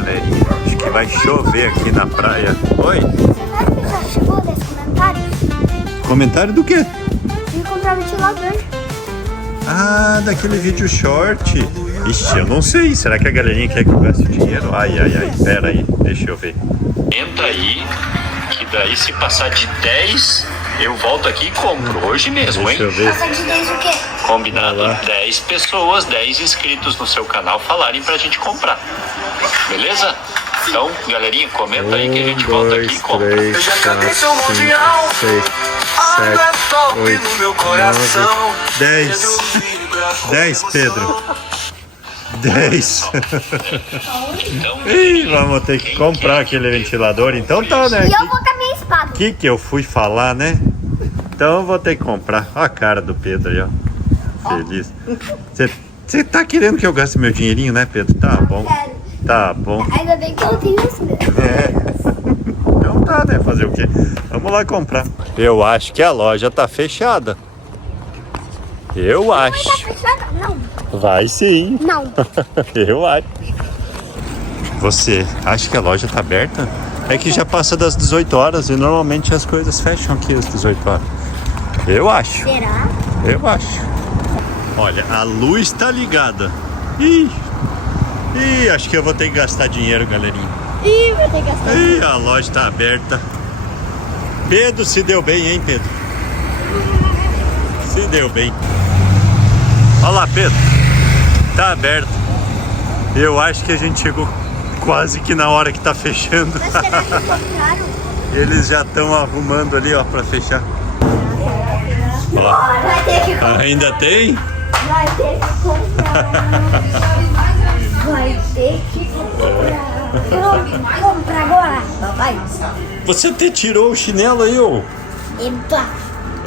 galerinha. Acho que vai chover aqui na praia. Oi? Você chegou desse comentário? Comentário do quê? De comprar ventilador. Ah, daquele vídeo short. Ixi, eu não sei. Será que a galerinha quer que eu gaste dinheiro? Ai, ai, ai. Pera aí, deixa eu ver. Entra aí, que daí se passar de 10, eu volto aqui e compro. Hoje mesmo, hein? Passar de 10 o quê? Combinado. 10 pessoas, 10 inscritos no seu canal falarem pra gente comprar. Beleza? Então, galerinha, comenta aí que a gente volta aqui e compra. 3, 4, 5, 6, 7, 8, 9, 10. 10, Pedro. 10. Ih, vamos ter que comprar aquele ventilador. Então tá, né? E eu vou com a minha espada. Que eu fui falar, né? Então eu vou ter que comprar. Olha a cara do Pedro aí, ó. Feliz. Você tá querendo que eu gaste meu dinheirinho, né, Pedro? Tá bom. Tá bom. Ainda bem que eu tenho isso mesmo. Então tá, né? Fazer o quê? Vamos lá comprar. Eu acho que a loja tá fechada. Eu Tá acho. fechada? Não. Vai sim. Não. Eu acho. Você acha que a loja tá aberta? É que já passa das 18 horas e normalmente as coisas fecham aqui às 18 horas. Eu acho. Será? Eu acho. Olha, a luz tá ligada. Ih, acho que eu vou ter que gastar dinheiro, galerinha. Ih, vai ter que gastar. Ih, a loja tá aberta. Pedro se deu bem, hein, Pedro? Se deu bem. Olha lá, Pedro. Tá aberto. Eu acho que a gente chegou quase que na hora que tá fechando. Mas será que compraram? Eles já estão arrumando ali, ó, pra fechar. Olha lá. Vai ter que comprar. Ainda tem? Vai ter que comprar. Vai ter que comprar. Compra agora, papai. Você até tirou o chinelo aí, ô. Epa.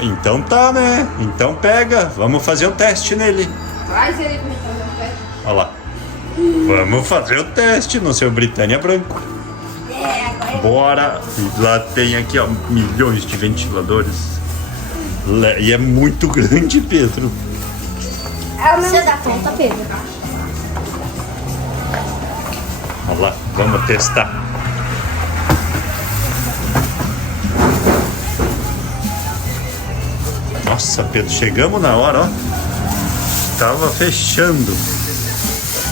Então tá, né? Então pega. Vamos fazer um teste nele. Traz ele pra gente fazer um teste. Olha lá. Vamos fazer o teste no seu Britânia branco. Bora. Lá tem aqui, ó, milhões de ventiladores. E é muito grande, Pedro. Você dá conta, Pedro? Olha lá, vamos testar. Nossa, Pedro, chegamos na hora, ó. Tava fechando.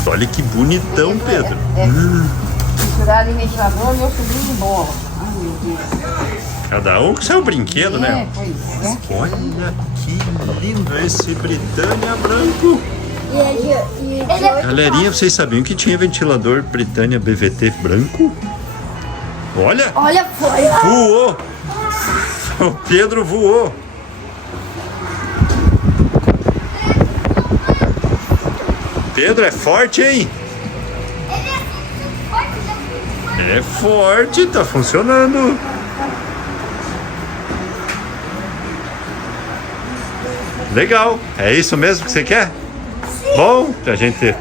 Olha que bonitão, Pedro. Misturar de ventilador, meu sobrinho de bola. Ai, meu Deus. Cada um com seu brinquedo, né? Pois é. Olha que lindo esse Britânia branco. Galerinha, vocês sabiam que tinha ventilador Britânia BVT branco? Olha, Olha, foi. voou. O Pedro voou. Pedro, é forte, hein? É forte, tá funcionando. Legal, é isso mesmo que você quer? Sim. Bom, a gente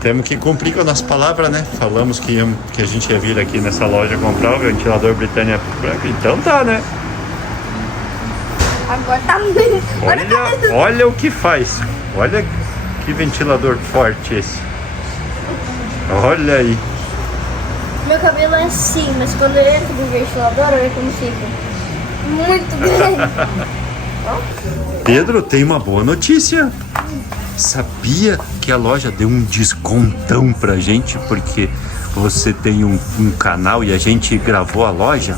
temos que cumprir com a nossa palavra, né? Falamos que a gente ia vir aqui nessa loja comprar o ventilador Britânia branco. Então tá, né? Agora tá muito. Olha o que faz. Olha que ventilador forte esse. Olha aí. Meu cabelo é assim, mas quando eu entro no ventilador, olha como fica. Muito grande. Pedro, tem uma boa notícia. Sabia que a loja deu um descontão pra gente porque você tem um canal e a gente gravou a loja?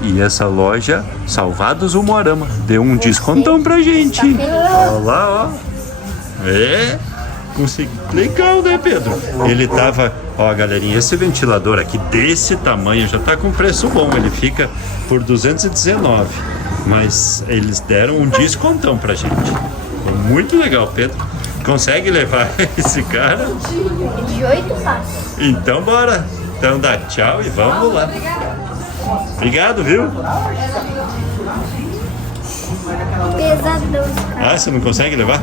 E essa loja, Salvados o Moarama, deu um descontão pra gente. Olha lá, ó. É, consegui. Legal, né, Pedro? Ele tava, ó, galerinha, esse ventilador aqui desse tamanho já tá com preço bom. Ele fica por 219, mas eles deram um descontão pra gente. Foi muito legal, Pedro. Consegue levar esse cara? De 8 passos. Então bora. Então dá tchau e vamos lá. Obrigado, viu? Pesadão. Ah, você não consegue levar?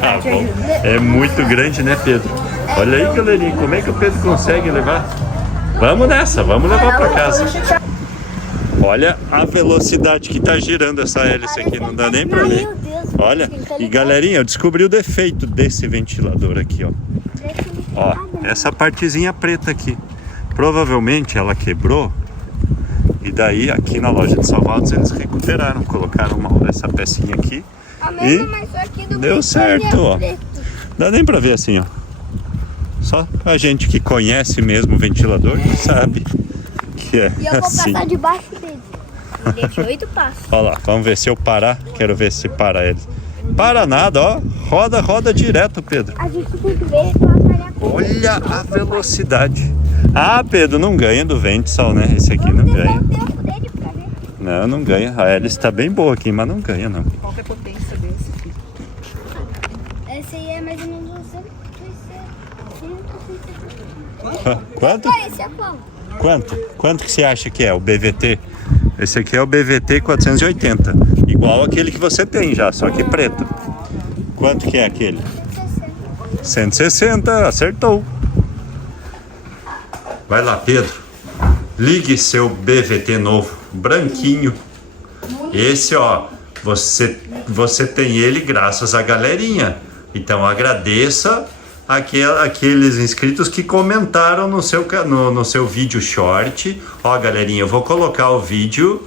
Tá bom. É muito grande, né, Pedro? Olha aí, galerinha, como é que o Pedro consegue levar? Vamos nessa, vamos levar pra casa. Olha a velocidade que tá girando essa hélice aqui, não dá nem pra ver. Meu Deus. Olha, e galerinha, eu descobri o defeito desse ventilador aqui, ó. Ó, essa partezinha preta aqui. Provavelmente ela quebrou. E daí aqui na loja de Salvados eles recuperaram. Colocaram essa pecinha aqui. E deu certo, ó. Dá nem pra ver assim, ó. Só a gente que conhece mesmo o ventilador sabe que é E eu vou assim. passar debaixo dele. Deixa 8 passos. Olha lá, vamos ver se eu parar. Quero ver se para ele. Para nada, ó. Roda direto, Pedro. A gente tem que ver pra avaliar. Olha a velocidade. Ah, Pedro, não ganha do Ventsal, né? Esse aqui não ganha. O tempo dele pra ver. Não ganha. A hélice tá bem boa aqui, mas não ganha, não. Qual que é a potência desse aqui? Esse aí é mais ou menos 150. Quanto? Esse é qual? Quanto que você acha que é o BVT? Esse aqui é o BVT 480. Igual aquele que você tem já, só que preto. Quanto que é aquele? 160, acertou. Vai lá, Pedro. Ligue seu BVT novo, branquinho. Esse, ó, você tem ele graças à galerinha. Então agradeça aqueles inscritos que comentaram no seu vídeo short. Ó, galerinha, eu vou colocar o vídeo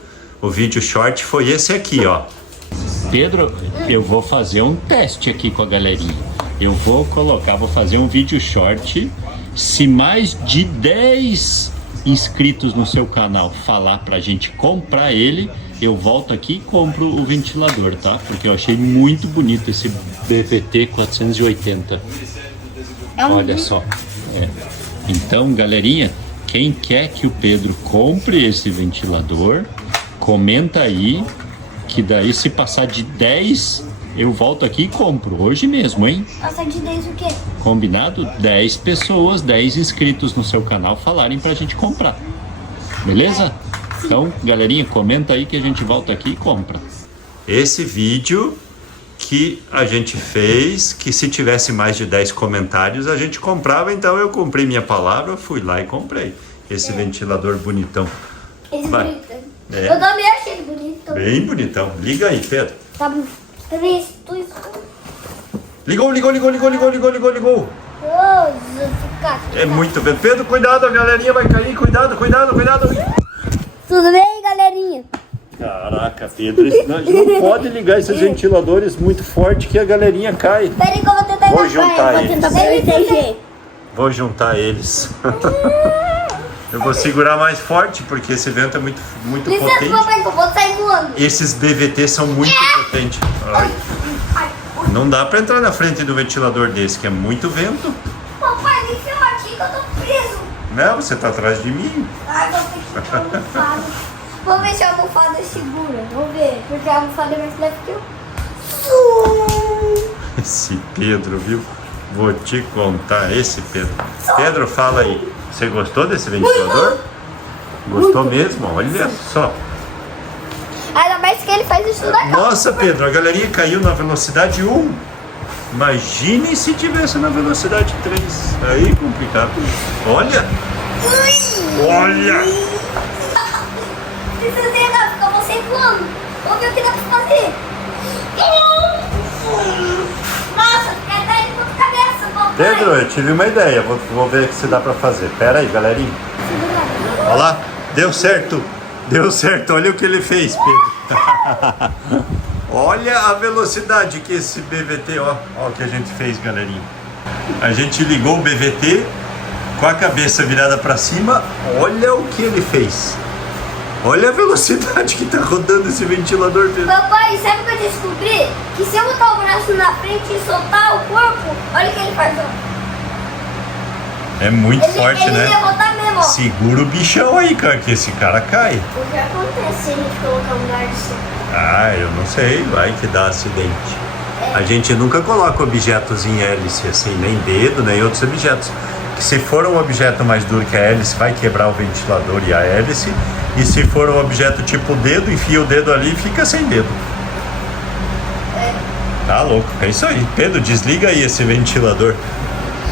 short foi esse aqui, ó. Pedro, eu vou fazer um teste aqui com a galerinha. Eu vou fazer um vídeo short. Se mais de 10 inscritos no seu canal falar pra gente comprar ele, eu volto aqui e compro o ventilador, tá? Porque eu achei muito bonito esse BVT 480. Olha só. Então, galerinha, quem quer que o Pedro compre esse ventilador, comenta aí, que daí se passar de 10, eu volto aqui e compro. Hoje mesmo, hein? Passar de 10 o quê? Combinado? 10 pessoas, 10 inscritos no seu canal falarem pra gente comprar. Beleza? Então, galerinha, comenta aí que a gente volta aqui e compra. Esse vídeo que a gente fez, que se tivesse mais de 10 comentários, a gente comprava. Então eu cumpri minha palavra, fui lá e comprei esse ventilador bonitão. Esse Vai. bonitão. É. Eu também achei ele bonito. Bem bonitão. Liga aí, Pedro. Tá bom. 3, 2, 1. Ligou. Ô, Zuzuka. É muito vento. Pedro, cuidado, a galerinha vai cair. Cuidado. Tudo bem, galerinha? Caraca, Pedro, a gente não pode ligar esses ventiladores muito forte que a galerinha cai. Peraí que eu vou tentar Vou juntar eles. proteger. Vou juntar eles. Eu vou segurar mais forte porque esse vento é muito Licença, potente. papai, que eu vou sair voando. Esses BVT são muito potentes. Ai, não dá pra entrar na frente do ventilador desse, que é muito vento. Papai, me filma aqui que eu tô preso. Não, você tá atrás de mim. Ai, vou ter que tirar a almofada. Vamos ver se a almofada é segura. Vamos ver, porque a almofada é mais leve que eu. Esse Pedro, viu? Vou te contar, esse Pedro. Pedro, fala aí. Você gostou desse ventilador? Gostou mesmo? Olha só. Ainda mais que ele faz isso daqui. Nossa, Pedro, a galerinha caiu na velocidade 1. Imagine se tivesse na velocidade 3. Aí é complicado. Olha! Olha! Precisa pegar, fica você voando. Vamos ver o que dá pra fazer. Nossa, fica até de ponta cabeça, papai. Pedro, eu tive uma ideia. Vou ver o que se dá pra fazer. Pera aí, galerinha. Olha lá. Deu certo. Olha o que ele fez, Pedro. Olha a velocidade que esse BVT, ó o que a gente fez, galerinha. A gente ligou o BVT com a cabeça virada para cima. Olha o que ele fez. Olha a velocidade que tá rodando esse ventilador, Pedro. Papai, sabe o que eu descobri? Que se eu botar o braço na frente e soltar o corpo, olha o que ele faz, ó. É muito forte, ele né? ia botar mesmo, ó. Segura o bichão aí, cara, que esse cara cai. O que acontece se a gente colocar um lugar assim? Ah, eu não sei, vai que dá acidente. A gente nunca coloca objetos em hélice, assim, nem dedo, nem outros objetos. Se for um objeto mais duro que a hélice, vai quebrar o ventilador e a hélice. E se for um objeto tipo dedo, enfia o dedo ali e fica sem dedo. Tá louco, é isso aí. Pedro, desliga aí esse ventilador.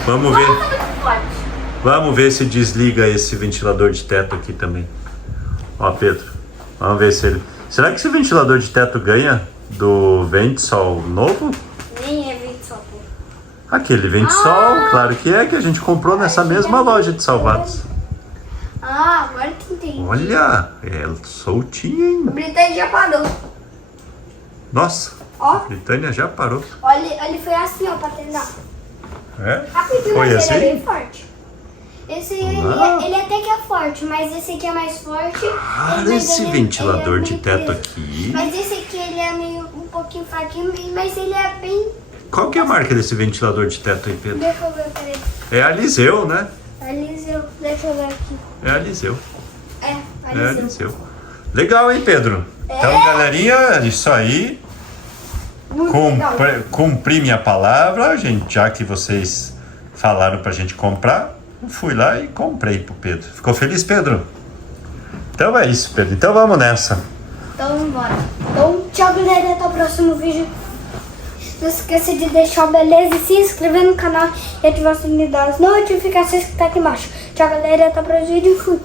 Vamos ver. Nossa, muito forte. Vamos ver se desliga esse ventilador de teto aqui também. Ó, Pedro, vamos ver se ele... Será que esse ventilador de teto ganha do Ventsal novo? Nem é vento só, pô. Aquele vente sol, claro que é, que a gente comprou nessa mesma loja de Salvados. Ah, agora que entendi. Olha, é soltinho, hein? O Britânia já parou. Nossa, Ó. a Britânia já parou. Olha, ele foi assim, ó, pra treinar. É? Rapidinho, Foi mas assim? ele é bem forte. Esse aí, Ah. ele até que é forte, mas esse aqui é mais forte. Cara, Mas esse ele ventilador é de meio teto preso. aqui. Mas esse aqui, ele é meio um pouquinho fraquinho, mas ele é bem... Qual que é a marca desse ventilador de teto aí, Pedro? Deixa eu ver, peraí. É a Liseu, né? Eliseu, deixa eu ver aqui. É a Liseu. É, É a Eliseu. Liseu. Legal, hein, Pedro? Então, galerinha, é isso aí. Muito legal. Cumpri minha palavra, gente, já que vocês falaram pra gente comprar, eu fui lá e comprei pro Pedro. Ficou feliz, Pedro? Então é isso, Pedro. Então vamos nessa. Então, vamos embora. Então, tchau, galera. Até o próximo vídeo. Não esqueça de deixar o beleza e se inscrever no canal e ativar o sininho das notificações que tá aqui embaixo. Tchau, galera. Até o próximo vídeo. Fui.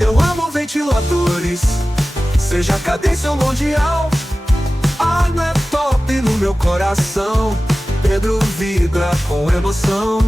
Eu amo ventiladores, seja cadência ou mundial. Água é top no meu coração. Pedro vibra com emoção.